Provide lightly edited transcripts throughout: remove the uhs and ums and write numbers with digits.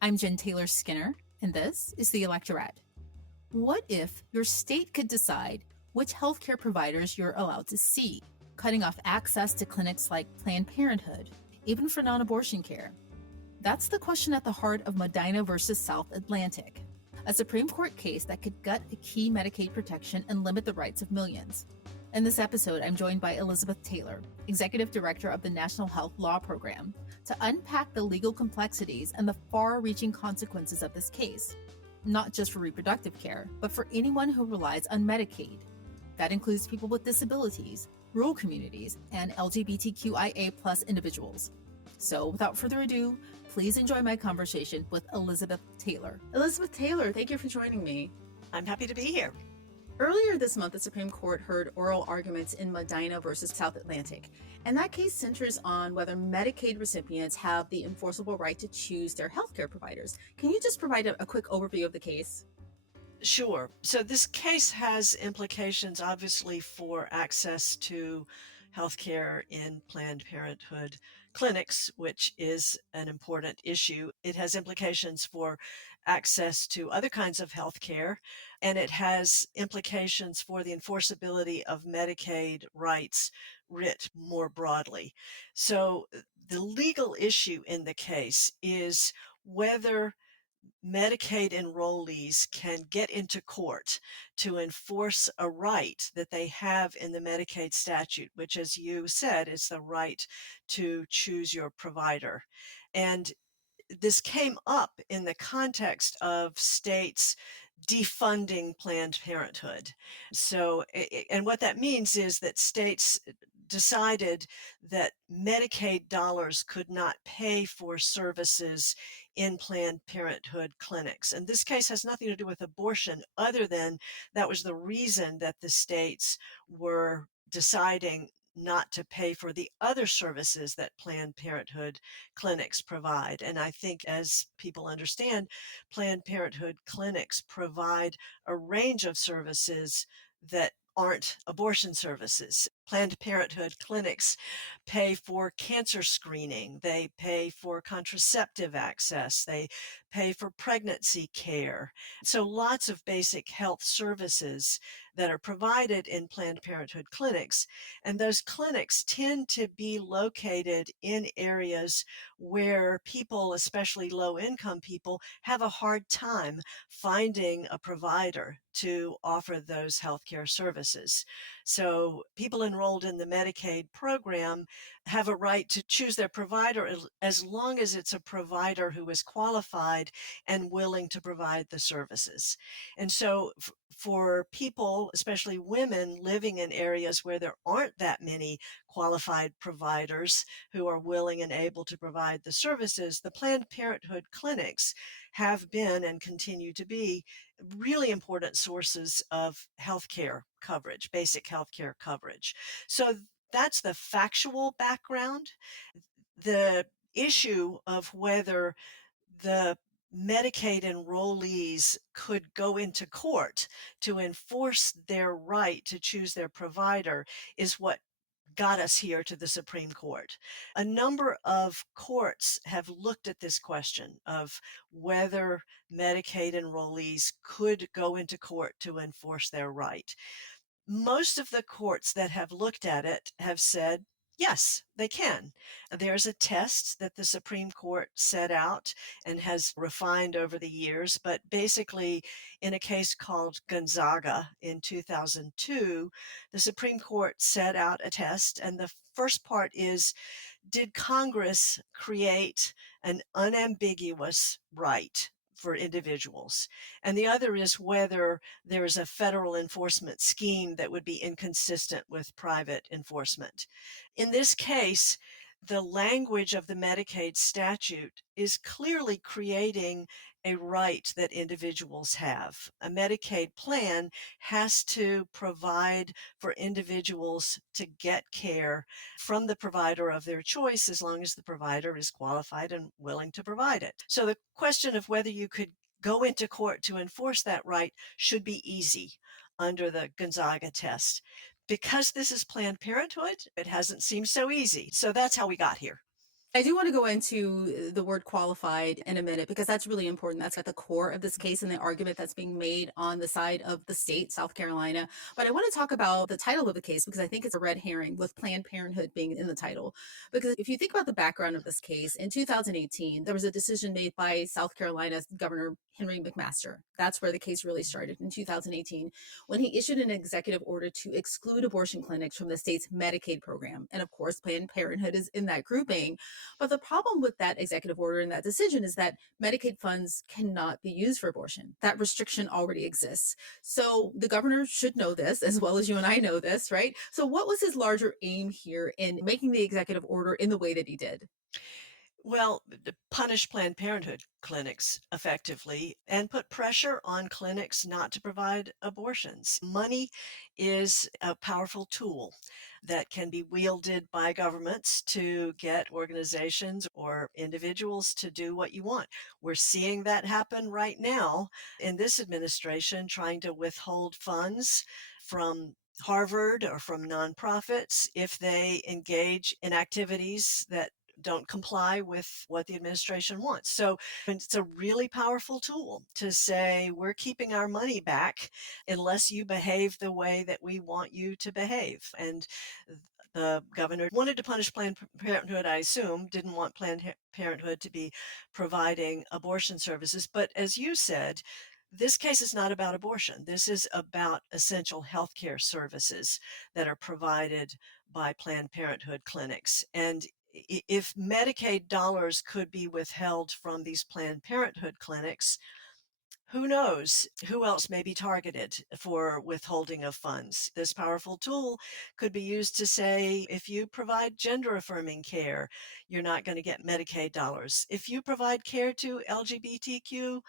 I'm Jen Taylor Skinner, and this is the Electorate. What if your state could decide which healthcare providers you're allowed to see, cutting off access to clinics like Planned Parenthood, even for non abortion care? That's the question at the heart of Medina versus South Atlantic, a Supreme Court case that could gut a key Medicaid protection and limit the rights of millions. In this episode, I'm joined by Elizabeth Taylor, Executive Director of the National Health Law Program, to unpack the legal complexities and the far reaching consequences of this case, not just for reproductive care, but for anyone who relies on Medicaid. That includes people with disabilities, rural communities, and LGBTQIA individuals. So, without further ado, please enjoy my conversation with Elizabeth Taylor. Elizabeth Taylor, thank you for joining me. I'm happy to be here. Earlier this month, the Supreme Court heard oral arguments in Medina versus South Atlantic, and that case centers on whether Medicaid recipients have the enforceable right to choose their healthcare providers. Can you just provide a quick overview of the case? Sure. So this case has implications, obviously, for access to healthcare in Planned Parenthood clinics, which is an important issue. It has implications for access to other kinds of healthcare, and it has implications for the enforceability of Medicaid rights writ more broadly. So the legal issue in the case is whether Medicaid enrollees can get into court to enforce a right that they have in the Medicaid statute, which, as you said, is the right to choose your provider. And this came up in the context of states defunding Planned Parenthood. So, and what that means is that states decided that Medicaid dollars could not pay for services in Planned Parenthood clinics. And this case has nothing to do with abortion, other than that was the reason that the states were deciding not to pay for the other services that Planned Parenthood clinics provide. And I think, as people understand, Planned Parenthood clinics provide a range of services that aren't abortion services. Planned Parenthood clinics pay for cancer screening, they pay for contraceptive access, they pay for pregnancy care. So lots of basic health services that are provided in Planned Parenthood clinics. And those clinics tend to be located in areas where people, especially low-income people, have a hard time finding a provider to offer those healthcare services. So people enrolled in the Medicaid program have a right to choose their provider as long as it's a provider who is qualified and willing to provide the services. And so for people, especially women living in areas where there aren't that many qualified providers who are willing and able to provide the services, the Planned Parenthood clinics have been and continue to be really important sources of healthcare coverage, basic healthcare coverage. So that's the factual background. The issue of whether the Medicaid enrollees could go into court to enforce their right to choose their provider is what got us here to the Supreme Court. A number of courts have looked at this question of whether Medicaid enrollees could go into court to enforce their right. Most of the courts that have looked at it have said, yes, they can. There's a test that the Supreme Court set out and has refined over the years, but basically in a case called Gonzaga in 2002, the Supreme Court set out a test, and the first part is, did Congress create an unambiguous right for individuals? And the other is whether there is a federal enforcement scheme that would be inconsistent with private enforcement. In this case, the language of the Medicaid statute is clearly creating a right that individuals have. A Medicaid plan has to provide for individuals to get care from the provider of their choice, as long as the provider is qualified and willing to provide it. So the question of whether you could go into court to enforce that right should be easy under the Gonzaga test. Because this is Planned Parenthood, it hasn't seemed so easy. So that's how we got here. I do want to go into the word qualified in a minute because that's really important. That's at the core of this case and the argument that's being made on the side of the state, South Carolina. But I want to talk about the title of the case because I think it's a red herring with Planned Parenthood being in the title. Because if you think about the background of this case, in 2018, there was a decision made by South Carolina's Governor Henry McMaster. That's where the case really started in 2018 when he issued an executive order to exclude abortion clinics from the state's Medicaid program. And of course, Planned Parenthood is in that grouping. But the problem with that executive order and that decision is that Medicaid funds cannot be used for abortion. That restriction already exists. So the governor should know this as well as you and I know this, right? So what was his larger aim here in making the executive order in the way that he did? Well, punish Planned Parenthood clinics effectively and put pressure on clinics not to provide abortions. Money is a powerful tool that can be wielded by governments to get organizations or individuals to do what you want. We're seeing that happen right now in this administration, trying to withhold funds from Harvard or from nonprofits if they engage in activities that don't comply with what the administration wants. So it's a really powerful tool to say, we're keeping our money back unless you behave the way that we want you to behave. And the governor wanted to punish Planned Parenthood, I assume, didn't want Planned Parenthood to be providing abortion services. But as you said, this case is not about abortion. This is about essential healthcare services that are provided by Planned Parenthood clinics. And if Medicaid dollars could be withheld from these Planned Parenthood clinics, who knows who else may be targeted for withholding of funds. This powerful tool could be used to say, if you provide gender affirming care, you're not going to get Medicaid dollars. If you provide care to LGBTQ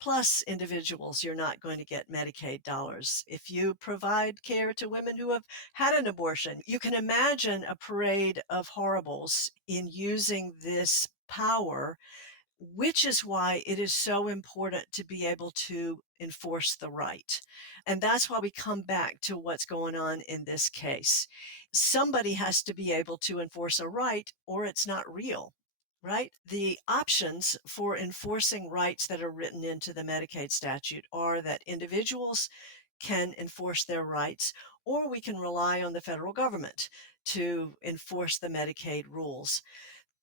plus individuals, you're not going to get Medicaid dollars. If you provide care to women who have had an abortion, you can imagine a parade of horribles in using this power, which is why it is so important to be able to enforce the right. And that's why we come back to what's going on in this case. Somebody has to be able to enforce a right, or it's not real. Right? The options for enforcing rights that are written into the Medicaid statute are that individuals can enforce their rights, or we can rely on the federal government to enforce the Medicaid rules.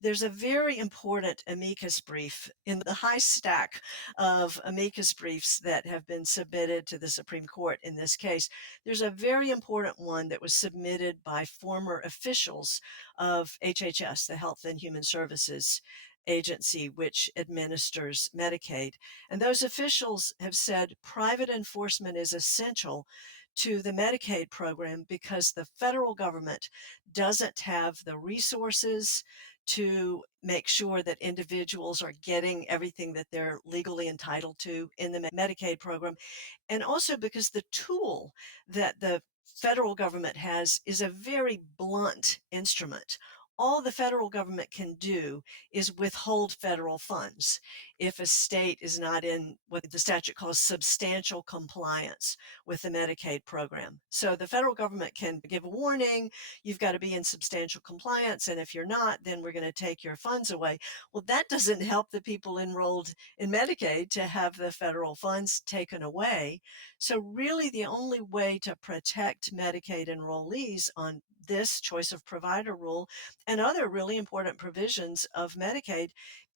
There's a very important amicus brief in the high stack of amicus briefs that have been submitted to the Supreme Court in this case. There's a very important one that was submitted by former officials of HHS, the Health and Human Services agency, which administers Medicaid. And those officials have said private enforcement is essential to the Medicaid program because the federal government doesn't have the resources to make sure that individuals are getting everything that they're legally entitled to in the Medicaid program. And also because the tool that the federal government has is a very blunt instrument. All the federal government can do is withhold federal funds if a state is not in what the statute calls substantial compliance with the Medicaid program. So the federal government can give a warning, you've got to be in substantial compliance, and if you're not, then we're going to take your funds away. Well, that doesn't help the people enrolled in Medicaid to have the federal funds taken away. So really the only way to protect Medicaid enrollees on this choice of provider rule and other really important provisions of Medicaid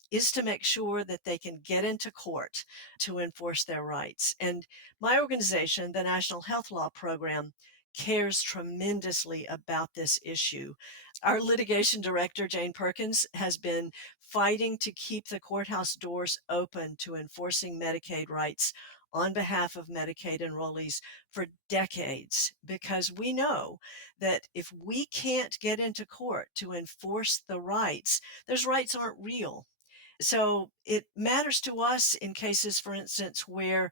is to make sure that they can get into court to enforce their rights. And my organization, the National Health Law Program, cares tremendously about this issue. Our litigation director, Jane Perkins, has been fighting to keep the courthouse doors open to enforcing Medicaid rights on behalf of Medicaid enrollees for decades, because we know that if we can't get into court to enforce the rights, those rights aren't real. So it matters to us in cases, for instance, where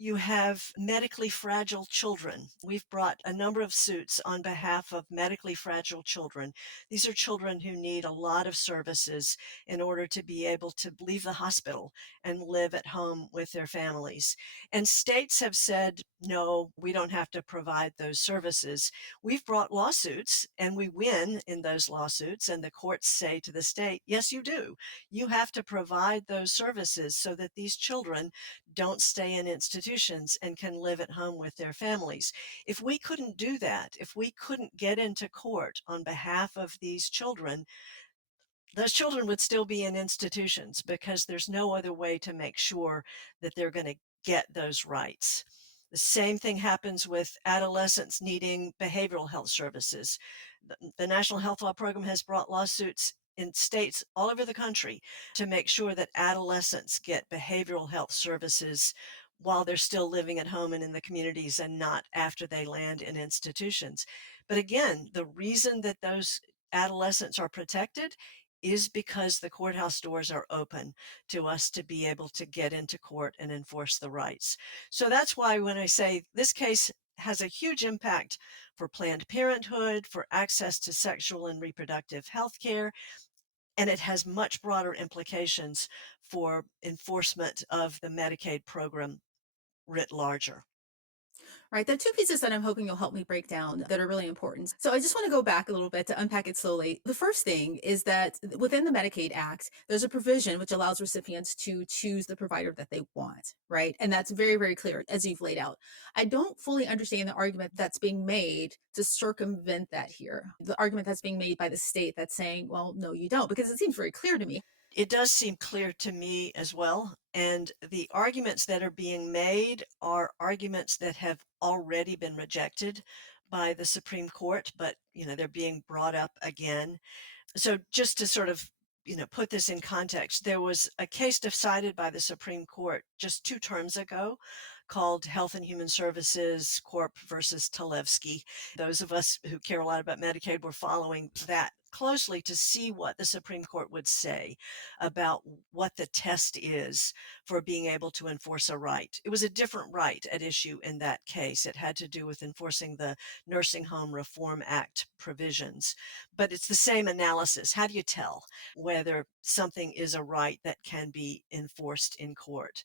You have medically fragile children. We've brought a number of suits on behalf of medically fragile children. These are children who need a lot of services in order to be able to leave the hospital and live at home with their families. And states have said, no, we don't have to provide those services. We've brought lawsuits and we win in those lawsuits, and the courts say to the state, yes, you do. You have to provide those services so that these children don't stay in institutions and can live at home with their families. If we couldn't do that, if we couldn't get into court on behalf of these children, those children would still be in institutions because there's no other way to make sure that they're going to get those rights. The same thing happens with adolescents needing behavioral health services. The National Health Law Program has brought lawsuits in states all over the country to make sure that adolescents get behavioral health services while they're still living at home and in the communities and not after they land in institutions. But again, the reason that those adolescents are protected is because the courthouse doors are open to us to be able to get into court and enforce the rights. So that's why when I say this case has a huge impact for Planned Parenthood, for access to sexual and reproductive health care, and it has much broader implications for enforcement of the Medicaid program writ larger. Right. The two pieces that I'm hoping you'll help me break down that are really important. So I just want to go back a little bit to unpack it slowly. The first thing is that within the Medicaid Act, there's a provision which allows recipients to choose the provider that they want, right? And that's very, very clear as you've laid out. I don't fully understand the argument that's being made to circumvent that here. The argument that's being made by the state that's saying, well, no, you don't, because it seems very clear to me. It does seem clear to me as well. And the arguments that are being made are arguments that have already been rejected by the Supreme Court, but they're being brought up again. So just to sort of put this in context, there was a case decided by the Supreme Court just 2 terms ago called Health and Human Services Corp versus Talevski. Those of us who care a lot about Medicaid were following that closely to see what the Supreme Court would say about what the test is for being able to enforce a right. It was a different right at issue in that case. It had to do with enforcing the Nursing Home Reform Act provisions. But it's the same analysis. How do you tell whether something is a right that can be enforced in court?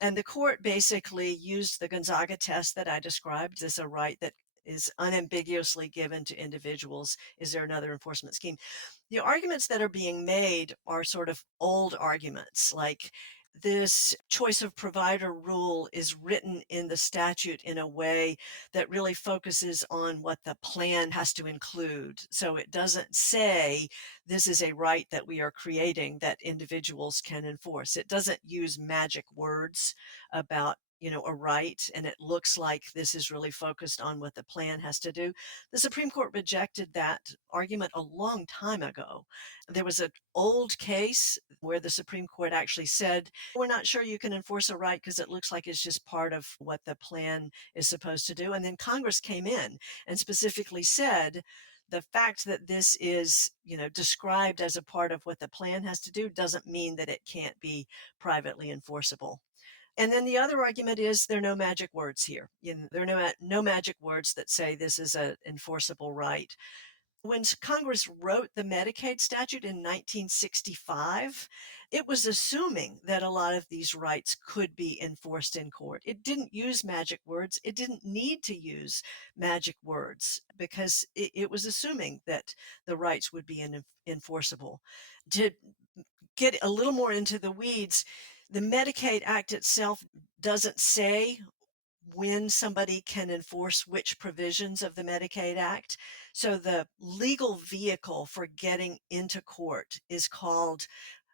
And the court basically used the Gonzaga test that I described as a right that is unambiguously given to individuals. Is there another enforcement scheme? The arguments that are being made are sort of old arguments, like this choice of provider rule is written in the statute in a way that really focuses on what the plan has to include. So it doesn't say this is a right that we are creating that individuals can enforce. It doesn't use magic words about a right, and it looks like this is really focused on what the plan has to do. The Supreme Court rejected that argument a long time ago. There was an old case where the Supreme Court actually said, we're not sure you can enforce a right because it looks like it's just part of what the plan is supposed to do. And then Congress came in and specifically said, the fact that this is, described as a part of what the plan has to do doesn't mean that it can't be privately enforceable. And then the other argument is there are no magic words here. There are no magic words that say this is an enforceable right. When Congress wrote the Medicaid statute in 1965, it was assuming that a lot of these rights could be enforced in court. It didn't use magic words. It didn't need to use magic words because it was assuming that the rights would be enforceable. To get a little more into the weeds, the Medicaid Act itself doesn't say when somebody can enforce which provisions of the Medicaid Act. So the legal vehicle for getting into court is called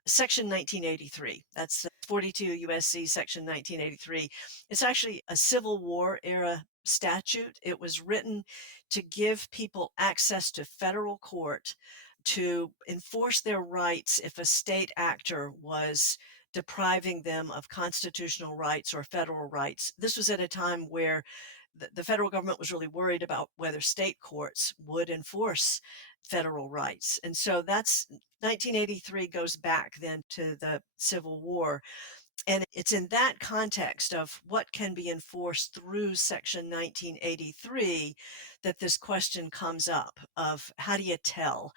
Section 1983. That's 42 USC Section 1983. It's actually a Civil War era statute. It was written to give people access to federal court to enforce their rights if a state actor was depriving them of constitutional rights or federal rights. This was at a time where the federal government was really worried about whether state courts would enforce federal rights. And so that's 1983 goes back then to the Civil War. And it's in that context of what can be enforced through Section 1983 that this question comes up of how do you tell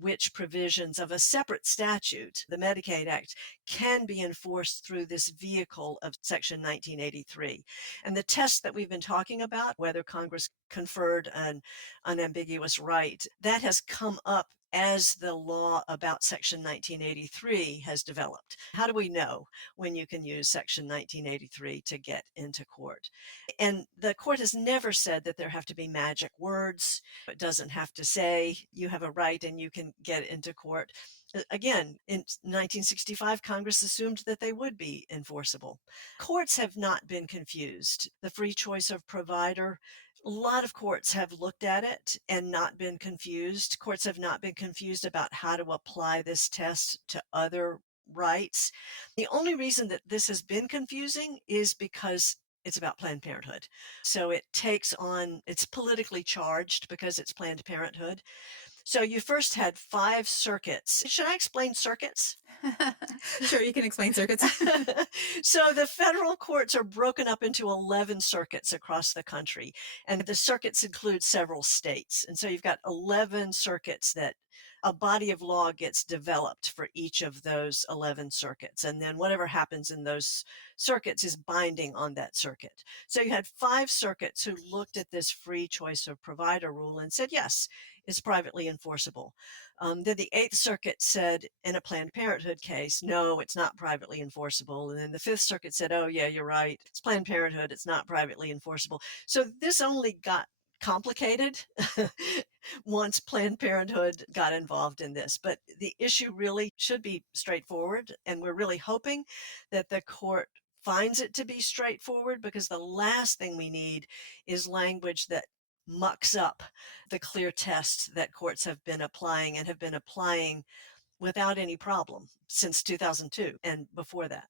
which provisions of a separate statute, the Medicaid Act, can be enforced through this vehicle of Section 1983. And the test that we've been talking about, whether Congress conferred an unambiguous right, that has come up as the law about Section 1983 has developed. How do we know when you can use Section 1983 to get into court? And the court has never said that there have to be magic words. It doesn't have to say you have a right and you can get into court. Again, in 1965, Congress assumed that they would be enforceable. Courts have not been confused. The free choice of provider, a lot of courts have looked at it and not been confused. Courts have not been confused about how to apply this test to other rights. The only reason that this has been confusing is because it's about Planned Parenthood. So it takes on, it's politically charged because it's Planned Parenthood. So you first had 5 circuits. Should I explain circuits? Sure, you can explain circuits. So the federal courts are broken up into 11 circuits across the country, and the circuits include several states. And so you've got 11 circuits that a body of law gets developed for each of those 11 circuits. And then whatever happens in those circuits is binding on that circuit. So you had 5 circuits who looked at this free choice of provider rule and said, yes, it's privately enforceable. Then the Eighth Circuit said in a Planned Parenthood case, no, it's not privately enforceable. And then the Fifth Circuit said, oh, yeah, you're right. It's Planned Parenthood. It's not privately enforceable. So this only got complicated once Planned Parenthood got involved in this. But the issue really should be straightforward. And we're really hoping that the court finds it to be straightforward, because the last thing we need is language that mucks up the clear tests that courts have been applying and have been applying without any problem since 2002 and before that.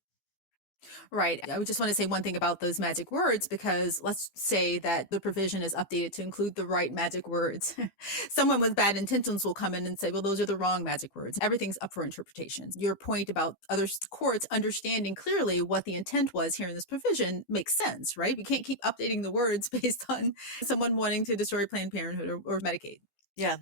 Right. I would just want to say one thing about those magic words, because let's say that the provision is updated to include the right magic words. Someone with bad intentions will come in and say, well, those are the wrong magic words. Everything's up for interpretation. Your point about other courts understanding clearly what the intent was here in this provision makes sense, right? We can't keep updating the words based on someone wanting to destroy Planned Parenthood or Medicaid. Yeah.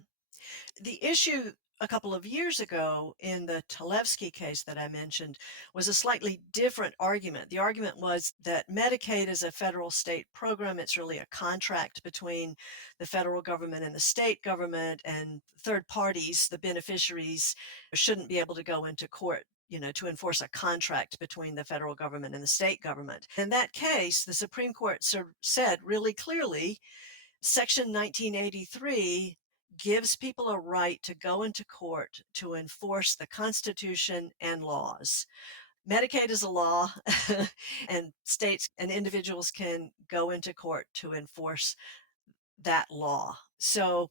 The issue a couple of years ago in the Talevski case that I mentioned was a slightly different argument. The argument was that Medicaid is a federal state program. It's really a contract between the federal government and the state government, and third parties, the beneficiaries, shouldn't be able to go into court, to enforce a contract between the federal government and the state government. In that case, the Supreme Court said really clearly, Section 1983 gives people a right to go into court to enforce the Constitution and laws. Medicaid is a law, and states and individuals can go into court to enforce that law. So,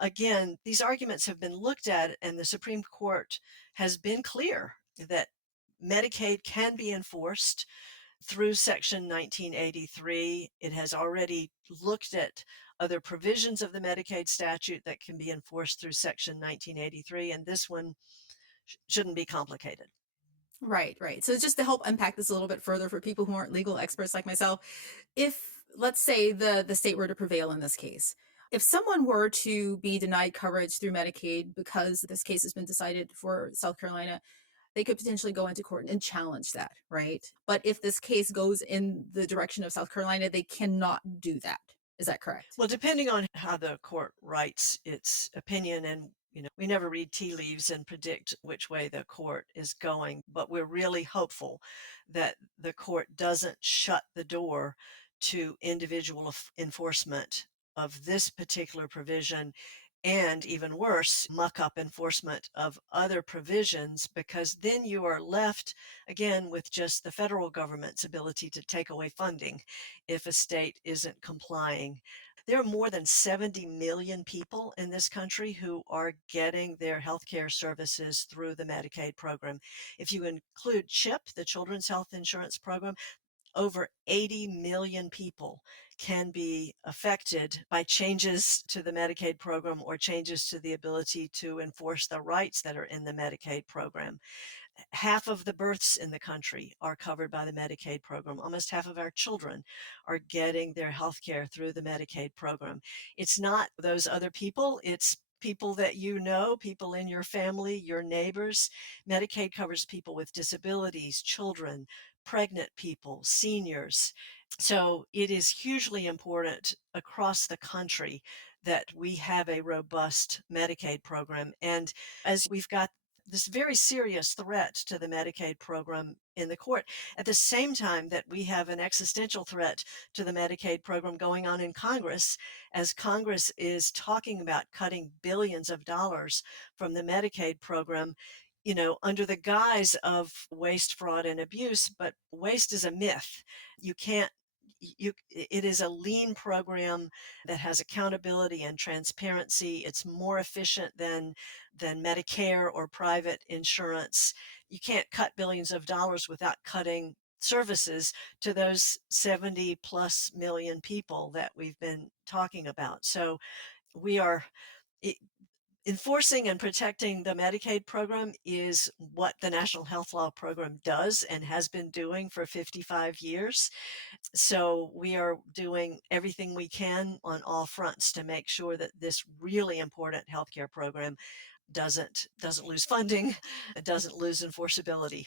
again, these arguments have been looked at, and the Supreme Court has been clear that Medicaid can be enforced through Section 1983. It has already looked at other provisions of the Medicaid statute that can be enforced through Section 1983, and this one shouldn't be complicated. Right, right. So just to help unpack this a little bit further for people who aren't legal experts like myself, if let's say the state were to prevail in this case, if someone were to be denied coverage through Medicaid because this case has been decided for South Carolina, they could potentially go into court and challenge that, right? But if this case goes in the direction of South Carolina, they cannot do that. Is that correct? Well, depending on how the court writes its opinion, and we never read tea leaves and predict which way the court is going, but we're really hopeful that the court doesn't shut the door to individual enforcement of this particular provision, and even worse, muck up enforcement of other provisions, because then you are left again with just the federal government's ability to take away funding if a state isn't complying. There are more than 70 million people in this country who are getting their healthcare services through the Medicaid program. If you include CHIP, the Children's Health Insurance Program, over 80 million people can be affected by changes to the Medicaid program or changes to the ability to enforce the rights that are in the Medicaid program. Half of the births in the country are covered by the Medicaid program. Almost half of our children are getting their health care through the Medicaid program. It's not those other people, it's people that you know, people in your family, your neighbors. Medicaid covers people with disabilities, children, pregnant people, seniors. So it is hugely important across the country that we have a robust Medicaid program. And as we've got this very serious threat to the Medicaid program in the court, at the same time that we have an existential threat to the Medicaid program going on in Congress, as Congress is talking about cutting billions of dollars from the Medicaid program, under the guise of waste, fraud, and abuse. But waste is a myth. You can't it is a lean program that has accountability and transparency. It's more efficient than Medicare or private insurance. You can't cut billions of dollars without cutting services to those 70 plus million people that we've been talking about. So we are i- enforcing and protecting the Medicaid program is what the National Health Law Program does and has been doing for 55 years. So we are doing everything we can on all fronts to make sure that this really important healthcare program doesn't lose funding, it doesn't lose enforceability.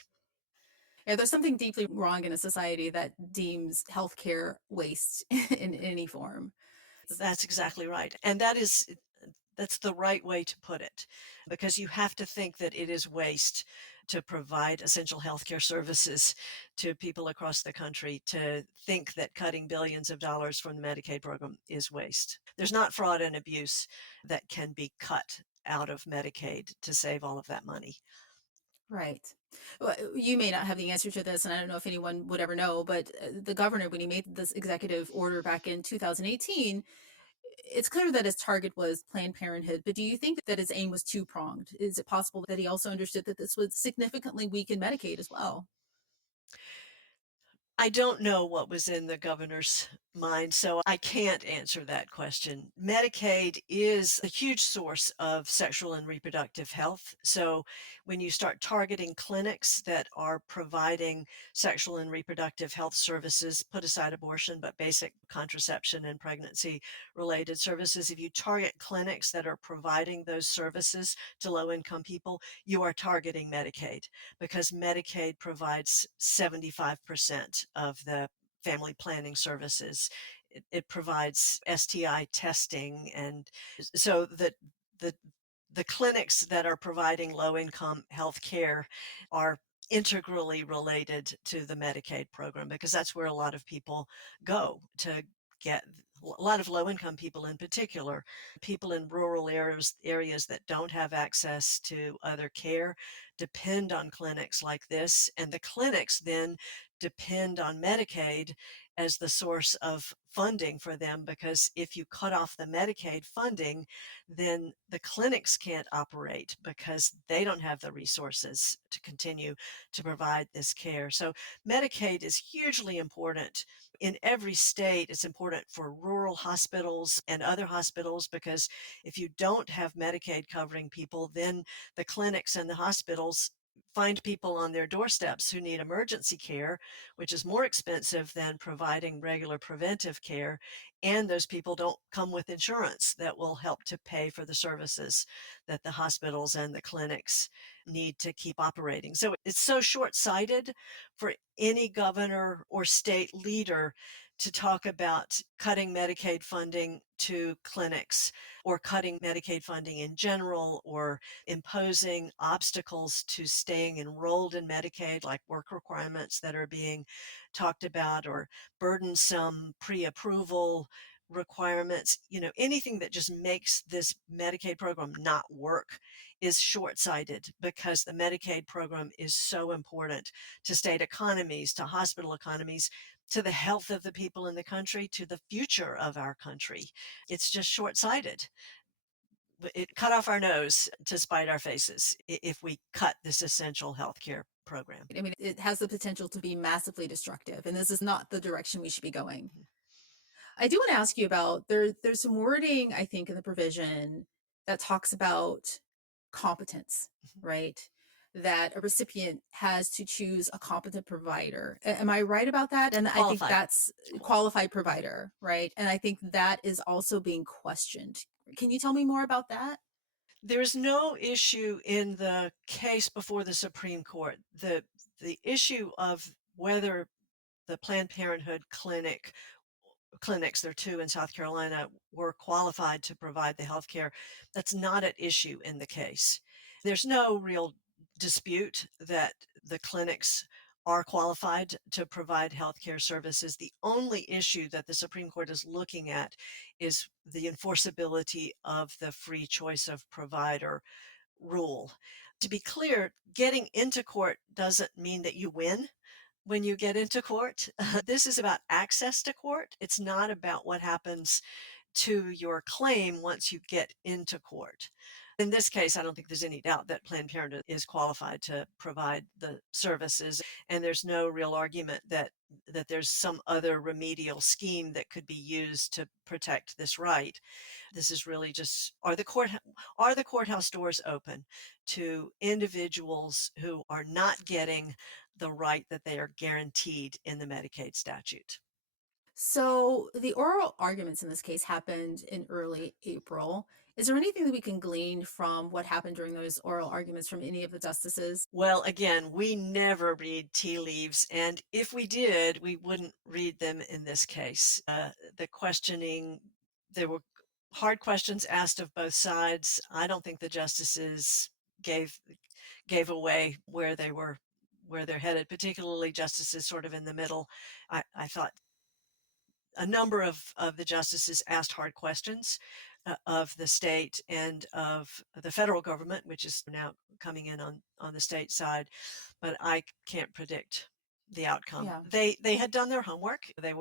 Yeah, there's something deeply wrong in a society that deems healthcare waste in any form. That's exactly right. And that's the right way to put it, because you have to think that it is waste to provide essential healthcare services to people across the country, to think that cutting billions of dollars from the Medicaid program is waste. There's not fraud and abuse that can be cut out of Medicaid to save all of that money. Right. Well, you may not have the answer to this, and I don't know if anyone would ever know, but the governor, when he made this executive order back in 2018, it's clear that his target was Planned Parenthood. But do you think that his aim was two pronged? Is it possible that he also understood that this would significantly weaken Medicaid as well? I don't know what was in the governor's mind, so I can't answer that question. Medicaid is a huge source of sexual and reproductive health. So when you start targeting clinics that are providing sexual and reproductive health services, put aside abortion, but basic contraception and pregnancy related services, if you target clinics that are providing those services to low income people, you are targeting Medicaid, because Medicaid provides 75% of the family planning services. It provides STI testing, and so the the clinics that are providing low income health care are integrally related to the Medicaid program, because that's where a lot of people go to get, a lot of low income people in particular, people in rural areas that don't have access to other care, depend on clinics like this, and the clinics then depend on Medicaid as the source of funding for them, because if you cut off the Medicaid funding, then the clinics can't operate because they don't have the resources to continue to provide this care. So Medicaid is hugely important in every state. It's important for rural hospitals and other hospitals, because if you don't have Medicaid covering people, then the clinics and the hospitals find people on their doorsteps who need emergency care, which is more expensive than providing regular preventive care. And those people don't come with insurance that will help to pay for the services that the hospitals and the clinics need to keep operating. So it's so short sighted for any governor or state leader to talk about cutting Medicaid funding to clinics, or cutting Medicaid funding in general, or imposing obstacles to staying enrolled in Medicaid, like work requirements that are being talked about, or burdensome pre-approval requirements. Anything that just makes this Medicaid program not work is short-sighted, because the Medicaid program is so important to state economies, to hospital economies, to the health of the people in the country, to the future of our country. It's just short-sighted. It cut off our nose to spite our faces if we cut this essential healthcare program. I mean, it has the potential to be massively destructive, and this is not the direction we should be going. Mhm. I do want to ask you about there's some wording, I think, in the provision that talks about competence, Mhm. right? that a recipient has to choose a competent provider. Am I right about that? And I think Qualified. that's qualified provider, right? And I think that is also being questioned. Can you tell me more about that? There's no issue in the case before the Supreme Court. The issue of whether the Planned Parenthood clinics, there are 2 in South Carolina, were qualified to provide the healthcare, that's not at issue in the case. There's no real dispute that the clinics are qualified to provide healthcare services. The only issue that the Supreme Court is looking at is the enforceability of the free choice of provider rule. To be clear, getting into court doesn't mean that you win when you get into court. This is about access to court. It's not about what happens to your claim once you get into court. In this case, I don't think there's any doubt that Planned Parenthood is qualified to provide the services, and there's no real argument that there's some other remedial scheme that could be used to protect this right. This is really just are the courthouse doors open to individuals who are not getting the right that they are guaranteed in the Medicaid statute? So the oral arguments in this case happened in early April. Is there anything that we can glean from what happened during those oral arguments from any of the justices? Well, again, we never read tea leaves, and if we did, we wouldn't read them in this case. The questioning, there were hard questions asked of both sides. I don't think the justices gave gave away where they're headed, particularly justices sort of in the middle. I thought a number of the justices asked hard questions of the state and of the federal government, which is now coming in on the state side, but I can't predict the outcome. Yeah. They had done their homework. They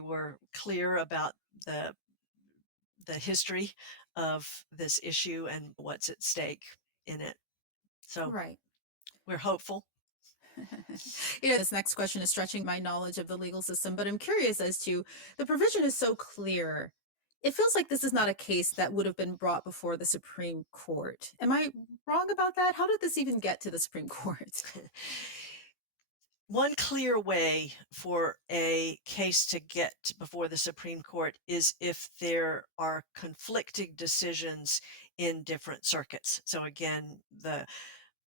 were clear about the the history of this issue and what's at stake in it. So Right. we're hopeful. This next question is stretching my knowledge of the legal system, but I'm curious as to the provision is so clear. It feels like this is not a case that would have been brought before the Supreme Court. Am I wrong about that? How did this even get to the Supreme Court? One clear way for a case to get before the Supreme Court is if there are conflicting decisions in different circuits. So again, the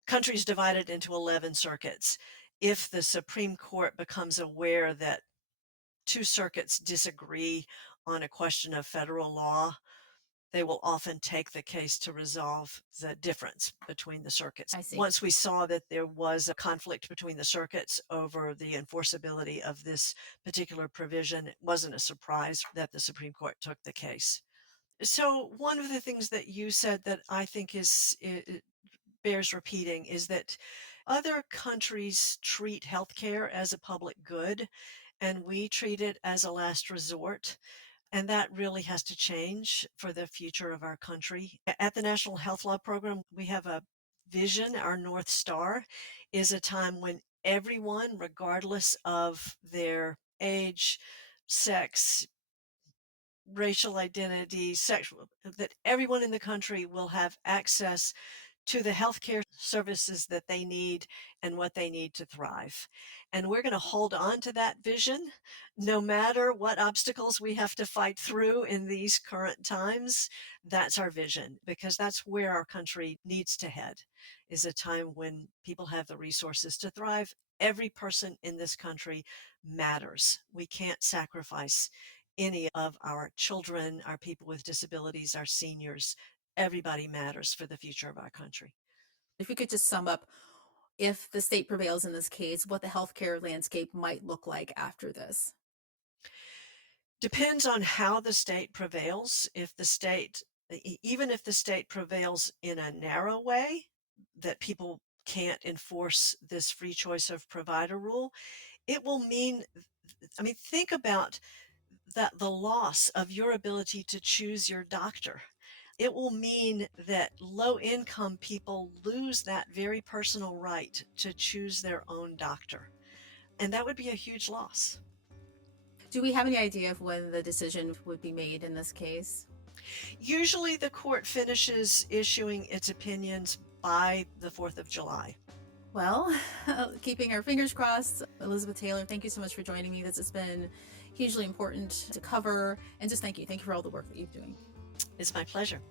country is divided into 11 circuits. If the Supreme Court becomes aware that 2 circuits disagree on a question of federal law, they will often take the case to resolve the difference between the circuits. I see. Once we saw that there was a conflict between the circuits over the enforceability of this particular provision, it wasn't a surprise that the Supreme Court took the case. So one of the things that you said that I think it bears repeating is that other countries treat healthcare as a public good, and we treat it as a last resort. And that really has to change for the future of our country. At the National Health Law Program, we have a vision. Our North Star is a time when everyone, regardless of their age, sex, racial identity, sexual, that everyone in the country will have access to the healthcare services that they need and what they need to thrive. And we're going to hold on to that vision no matter what obstacles we have to fight through in these current times. That's our vision because that's where our country needs to head, is a time when people have the resources to thrive. Every person in this country matters. We can't sacrifice any of our children, our people with disabilities, our seniors. Everybody matters for the future of our country. If we could just sum up, if the state prevails in this case, what the healthcare landscape might look like after this. Depends on how the state prevails. If the state, even if the state prevails in a narrow way, that people can't enforce this free choice of provider rule, it will mean, I mean, think about that the loss of your ability to choose your doctor. It will mean that low income people lose that very personal right to choose their own doctor. And that would be a huge loss. Do we have any idea of when the decision would be made in this case? Usually the court finishes issuing its opinions by the 4th of July. Well, keeping our fingers crossed. Elizabeth Taylor, thank you so much for joining me. This has been hugely important to cover. And just thank you. Thank you for all the work that you're doing. It's my pleasure.